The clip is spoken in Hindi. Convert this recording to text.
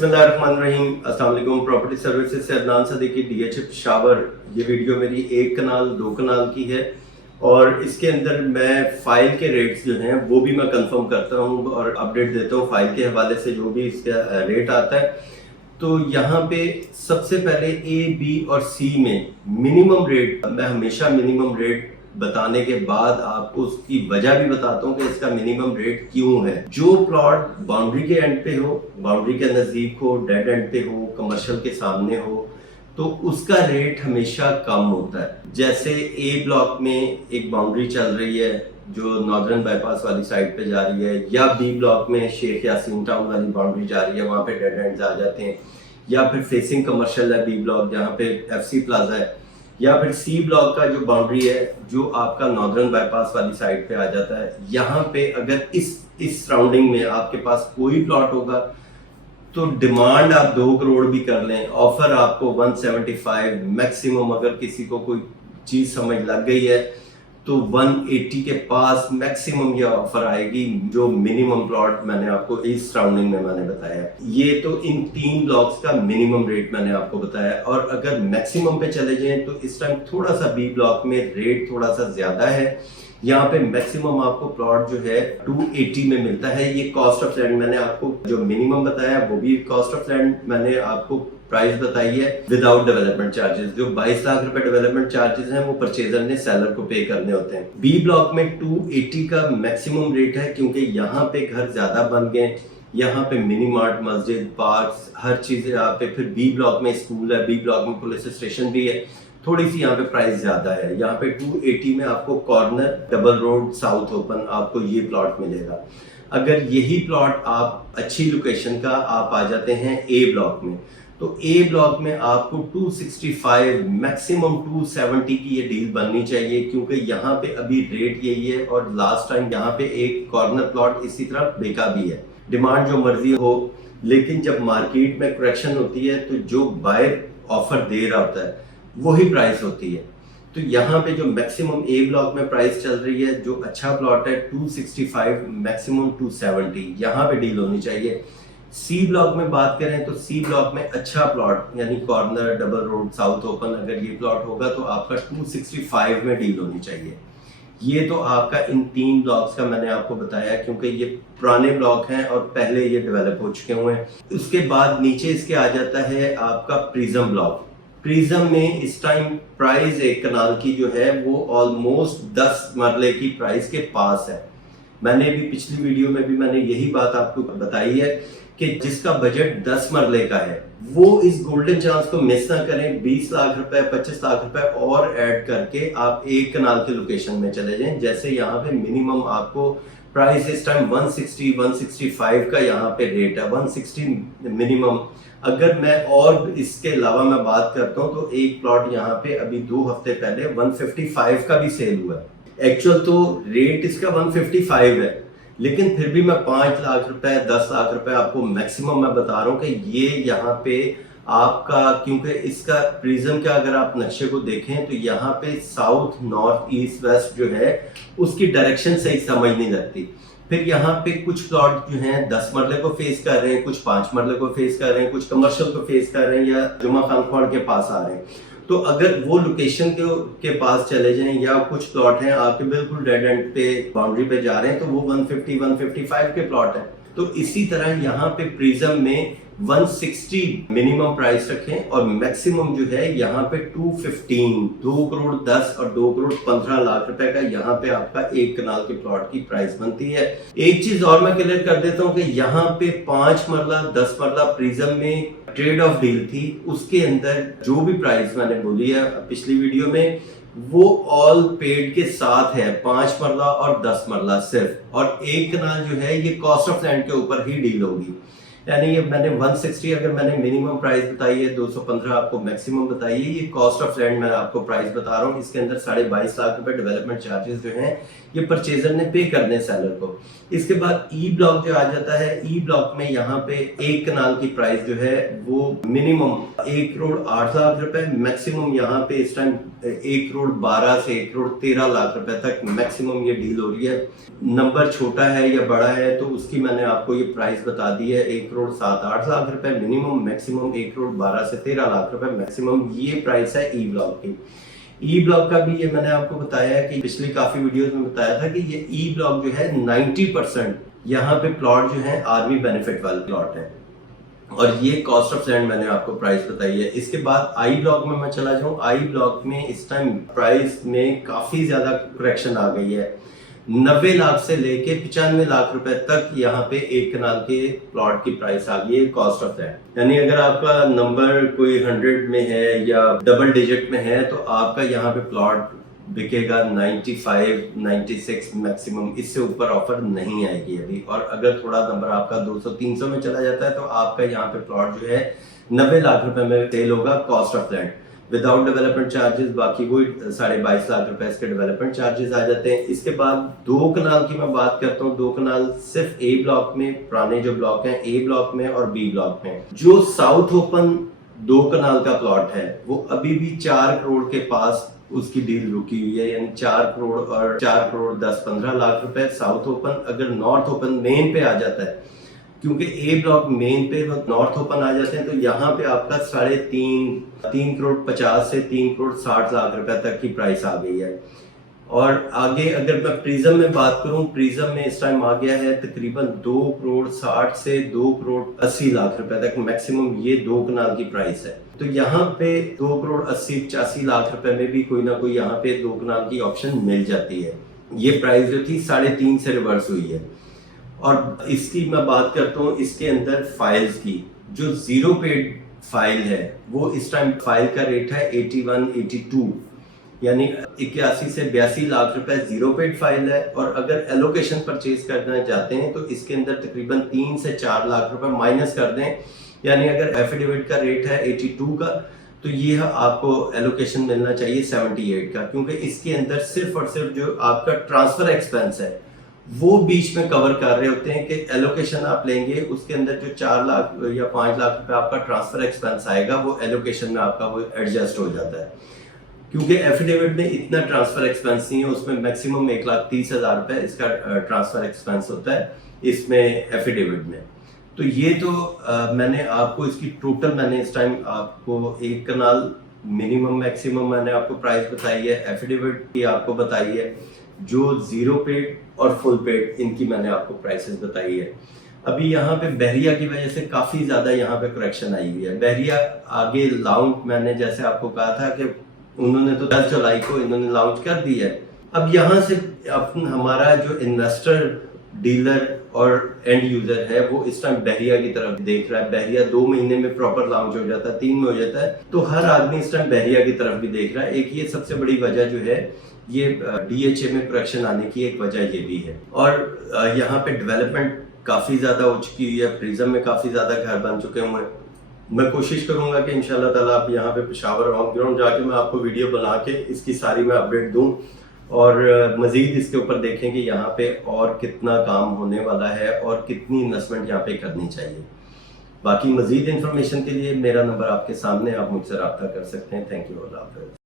बिस्मिल्लाहिर्रहमानिर्रहीम। अस्सलाम वालेकुम। प्रॉपर्टी सर्विसेज से अदनान सदीकी DH शावर। ये वीडियो मेरी एक कनाल दो कनाल की है और इसके अंदर मैं फाइल के रेट्स जो हैं वो भी मैं कंफर्म करता हूँ और अपडेट देता हूँ फाइल के हवाले से जो भी इसका रेट आता है। तो यहाँ पे सबसे पहले A, B और C में मिनिमम रेट, मैं हमेशा मिनिमम रेट बताने के बाद आपको उसकी वजह भी बताता हूँ कि इसका मिनिमम रेट क्यों है। जो प्लॉट बाउंड्री के एंड पे हो, बाउंड्री के नज़दीक हो, डेड एंड पे हो, कमर्शियल के सामने हो, तो उसका रेट हमेशा कम होता है। जैसे A ब्लॉक में एक बाउंड्री चल रही है जो नॉर्दर्न बाईपास वाली साइड पे जा रही है, या B ब्लॉक में शेख यासीन टाउन वाली बाउंड्री जा रही है, वहाँ पे डेड एंड्स आ जाते हैं, या फिर फेसिंग कमर्शियल है B ब्लॉक जहाँ पे FC प्लाजा है, या फिर C ब्लॉक का जो बाउंड्री है जो आपका नॉर्दर्न बाईपास वाली साइड पे आ जाता है। यहाँ पे अगर इस सराउंडिंग में आपके पास कोई प्लॉट होगा तो डिमांड आप 2 करोड़ भी कर लें, ऑफर आपको 175 मैक्सिमम, अगर किसी को कोई चीज समझ लग गई है तो 180 के पास मैक्सिमम ये ऑफर आएगी। जो मिनिमम प्लॉट मैंने आपको इस सराउंडिंग में मैंने बताया, ये तो इन 3 ब्लॉक्स का मिनिमम रेट मैंने आपको बताया। और अगर मैक्सिमम पे चले जाएं तो इस टाइम थोड़ा सा B ब्लॉक में रेट थोड़ा सा ज्यादा है। यहाँ पे मैक्सिमम आपको प्लॉट जो है 280 में मिलता है। ये कॉस्ट ऑफ लैंड मैंने आपको जो मिनिमम बताया वो भी कॉस्ट ऑफ लैंड मैंने आपको प्राइस बताई है विदाउट डेवलपमेंट चार्जेस। जो 22 लाख रुपए डेवलपमेंट चार्जेस हैं वो परचेजर ने सेलर को पे करने होते हैं। B ब्लॉक में 280 का मैक्सिमम रेट है क्योंकि यहाँ पे घर ज्यादा बन गए, यहाँ पे मिनी मार्ट, मस्जिद, पार्क, हर चीज यहाँ पे। फिर B ब्लॉक में स्कूल है, B ब्लॉक में पुलिस स्टेशन भी है, थोड़ी सी यहाँ पे प्राइस ज्यादा है। यहाँ पे 280 में आपको corner, double road, south open आपको ये प्लॉट मिलेगा। अगर यही प्लॉट आप अच्छी लोकेशन का आप आ जाते हैं A ब्लॉक में, तो A ब्लॉक में आपको 265 मैक्सिमम 270 की ये डील बननी चाहिए क्योंकि यहाँ पे अभी रेट यही है। और लास्ट टाइम यहाँ पे एक कॉर्नर प्लॉट इसी तरह बेचा भी है। डिमांड जो मर्जी हो, लेकिन जब मार्केट में करेक्शन होती है तो जो बायर ऑफर दे रहा होता है वही प्राइस होती है। तो यहाँ पे जो मैक्सिमम A ब्लॉक में प्राइस चल रही है, जो अच्छा प्लॉट है 265 मैक्सिमम 270, यहाँ पे डील होनी चाहिए। C ब्लॉक में बात करें तो C ब्लॉक में अच्छा प्लॉट यानी corner, double road, south open, अगर ये प्लॉट होगा तो आपका 265 में डील होनी चाहिए। ये तो आपका इन 3 ब्लॉक्स का मैंने आपको बताया क्योंकि ये पुराने ब्लॉक हैं और पहले ये डेवलप हो चुके हुए हैं। उसके बाद नीचे इसके आ जाता है आपका प्रिज्म ब्लॉक। प्रिज्म में इस टाइम प्राइस एक कनाल की जो है वो ऑलमोस्ट 10 मरले की प्राइस के पास है। मैंने भी पिछली वीडियो में भी मैंने यही बात आपको बताई है कि जिसका बजट 10 मरले का है वो इस गोल्डन चांस को मिस ना करें। 20 लाख रुपए, 25 लाख रुपए और ऐड करके आप एक कनाल के लोकेशन में चले जाएं। जैसे यहाँ पे मिनिमम आपको प्राइस इस टाइम 160, 165 का यहाँ पे रेट है, 160 मिनिमम। अगर मैं और इसके अलावा मैं बात करता हूँ तो एक प्लॉट यहाँ पे अभी 2 हफ्ते पहले 155 का भी सेल हुआ है। एक्चुअल तो रेट इसका 155 है, लेकिन फिर भी मैं 5 लाख रुपए, 10 लाख रुपए आपको मैक्सिमम मैं बता रहा हूँ कि ये यहाँ पे आपका, क्योंकि इसका प्रिज्म का अगर आप नक्शे को देखें तो यहाँ पे साउथ, नॉर्थ, ईस्ट, वेस्ट जो है उसकी डायरेक्शन सही समझ नहीं लगती। फिर यहाँ पे कुछ प्लॉट जो हैं 10 मरले को फेस कर रहे हैं, कुछ 5 मरले को फेस कर रहे हैं, कुछ कमर्शियल को फेस कर रहे हैं, या जुमा खान खोड़ के पास आ रहे हैं। तो अगर वो लोकेशन के पास चले जाएं, या कुछ प्लॉट हैं आपके बिल्कुल डेड एंड पे बाउंड्री पे जा रहे हैं, तो वो 150, 155 के प्लॉट हैं। तो इसी तरह यहाँ पे प्रिज्म में 160 मिनिमम प्राइस रखें और मैक्सिमम जो है यहाँ पे 215, 2 करोड़ 10 और 2 करोड़ 15 लाख रुपए का यहाँ पे आपका एक कनाल के प्लॉट की प्राइस बनती है। एक चीज और मैं क्लियर कर देता हूँ कि यहाँ पे 5 मरला, 10 मरला प्रिज्म में ट्रेड ऑफ डील थी, उसके अंदर जो भी प्राइस मैंने बोली है पिछली वीडियो में वो ऑल पेड के साथ है, 5 मरला और 10 मरला सिर्फ। और एक कनाल जो है ये कॉस्ट ऑफ लैंड के ऊपर ही डील होगी। यानी ये मैंने 160 अगर मैंने मिनिमम प्राइस बताई है, 215 आपको मैक्सिमम बताई है, ये कॉस्ट ऑफ लैंड मैं आपको प्राइस बता रहा हूँ। इसके अंदर 22.5 लाख रुपए डेवलपमेंट चार्जेस जो हैं ये परचेजर ने पे करने सेलर को। इसके बाद E ब्लॉक जो आ जाता है, E ब्लॉक में यहाँ पे एक कनाल की प्राइस जो है वो मिनिमम 1 करोड़ 8 लाख रुपए, मैक्सिमम यहाँ पे इस टाइम 1 करोड़ 12 से 1 करोड़ 13 लाख रुपए तक मैक्सिमम ये डील हो रही है। नंबर छोटा है या बड़ा है तो उसकी मैंने आपको ये प्राइस बता दी है। 1 करोड़ करोड़ 7-8 लाख रुपए मिनिमम, मैक्सिमम 1 करोड़ 12 से 13 लाख रुपए मैक्सिमम, ये प्राइस है ई ब्लॉक की। ई ब्लॉक का भी ये मैंने आपको बताया है कि पिछली काफी वीडियोस में बताया था कि ये ई ब्लॉक जो है 90% यहाँ पे प्लॉट जो है आर्मी बेनिफिट वाले प्लॉट है, और ये कॉस्ट ऑफ लैंड मैंने आपको प्राइस बताई है। इसके बाद आई ब्लॉक में मैं चला जाऊं, आई ब्लॉक में इस टाइम प्राइस में काफी ज्यादा करेक्शन आ गई है। 90 लाख से लेके 95 लाख रुपए तक यहाँ पे एक कनाल के प्लॉट की प्राइस आ गई है कॉस्ट ऑफ लैंड। यानी अगर आपका नंबर कोई 100 में है या डबल डिजिट में है तो आपका यहाँ पे प्लॉट बिकेगा 95, 96 मैक्सिमम, इससे ऊपर ऑफर नहीं आएगी अभी। और अगर थोड़ा नंबर आपका 200-300 में चला जाता है तो आपका यहाँ पे प्लॉट जो है 90 लाख रुपए में सेल होगा cost of land without development charges. बाकी वो 22.5 लाख रुपए इसके डेवलपमेंट चार्जेस आ जाते हैं। इसके बाद 2 कनाल की मैं बात करता हूँ। 2 कनाल सिर्फ ए ब्लॉक में, पुराने जो ब्लॉक हैं ए ब्लॉक में और बी ब्लॉक में। जो साउथ ओपन 2 कनाल का प्लॉट है वो अभी भी 4 करोड़ के पास उसकी डील रुकी हुई है, यानी 4 करोड़ और 4 करोड़ 10-15 लाख रुपए साउथ ओपन। अगर नॉर्थ ओपन मेन पे आ जाता है, क्योंकि ए ब्लॉक मेन पे नॉर्थ ओपन आ जाते हैं, तो यहाँ पे आपका 3 करोड़ 50 से 3 करोड़ 60 लाख रुपए तक की प्राइस आ गई है। और आगे अगर मैं प्रिज्म में बात करूं, प्रिज्म में इस टाइम आ गया है तकरीबन 2 करोड़ 60 से 2 करोड़ 80 लाख रुपए तक मैक्सिमम, ये 2 कनाल की प्राइस है। तो यहाँ पे 2 करोड़ 80-85 लाख रुपए में भी कोई ना कोई यहाँ पे 2 कनाल की ऑप्शन मिल जाती है। ये प्राइस जो थी 3.5 से रिवर्स हुई है। और इसकी मैं बात करता हूँ इसके अंदर फाइल्स की, जो जीरो पेड फाइल है वो इस टाइम फाइल का रेट है 81-82, यानी 81 से 82 लाख रुपए जीरो पेड फाइल है। और अगर एलोकेशन परचेज करना चाहते हैं तो इसके अंदर तकरीबन 3 से 4 लाख रुपए माइनस कर दें, यानी अगर एफिडेविट का रेट है 82 का तो ये आपको एलोकेशन मिलना चाहिए 78 का, क्योंकि इसके अंदर सिर्फ और सिर्फ जो आपका ट्रांसफर एक्सपेंस है वो बीच में कवर कर रहे होते हैं। कि एलोकेशन आप लेंगे उसके अंदर जो 4 लाख या 5 लाख रुपए आपका ट्रांसफर एक्सपेंस आएगा वो एलोकेशन में आपका वो एडजस्ट हो जाता है, क्योंकि एफिडेविट में इतना ट्रांसफर एक्सपेंस नहीं है। उसमें मैक्सिमम 1,30,000 रुपए इसका ट्रांसफर एक्सपेंस होता है इसमें एफिडेविट में। तो ये तो मैंने आपको इसकी टोटल, मैंने इस टाइम आपको एक कनाल मिनिमम मैक्सिमम मैंने आपको प्राइस बताई है, एफिडेविट की आपको बताई है, जो जीरो पेड और फुल पेड इनकी मैंने आपको प्राइसेस बताई है। अभी यहाँ पे बहरिया की वजह से काफ़ी ज़्यादा यहाँ पे करेक्शन आई हुई है। बहरिया आगे लॉन्च मैंने जैसे आपको कहा था कि उन्होंने तो 10 जुलाई को इन्होंने लॉन्च कर दी है। अब यहाँ से हमारा जो इन्वेस्टर, डीलर और एंड यूजर है वो इस टाइम बहरिया की तरफ देख रहा है। बहरिया 2 महीने में प्रॉपर लॉन्च हो जाता है, 3 में हो जाता है, तो हर आदमी इस टाइम बहरिया की तरफ भी देख रहा है। एक ये सबसे बड़ी वजह जो है ये DHA में करेक्शन आने की एक वजह ये भी है। और यहाँ पे डेवलपमेंट काफ़ी ज़्यादा हो चुकी हुई है, प्रिज्म में काफ़ी ज़्यादा घर बन चुके हुए हैं। मैं कोशिश करूंगा कि इंशाल्लाह ताला आप यहाँ पे पेशावर ऑन ग्राउंड जाके मैं आपको वीडियो बना के इसकी सारी मैं अपडेट दूं, और मज़ीद इसके ऊपर देखें कि यहाँ पे और कितना काम होने वाला है और कितनी इन्वेस्टमेंट यहाँ पे करनी चाहिए। बाकी मज़ीद इन्फॉर्मेशन के लिए मेरा नंबर आपके सामने, आप मुझसे रब्ता कर सकते हैं। थैंक यू, अल्लाह हाफ़िज़।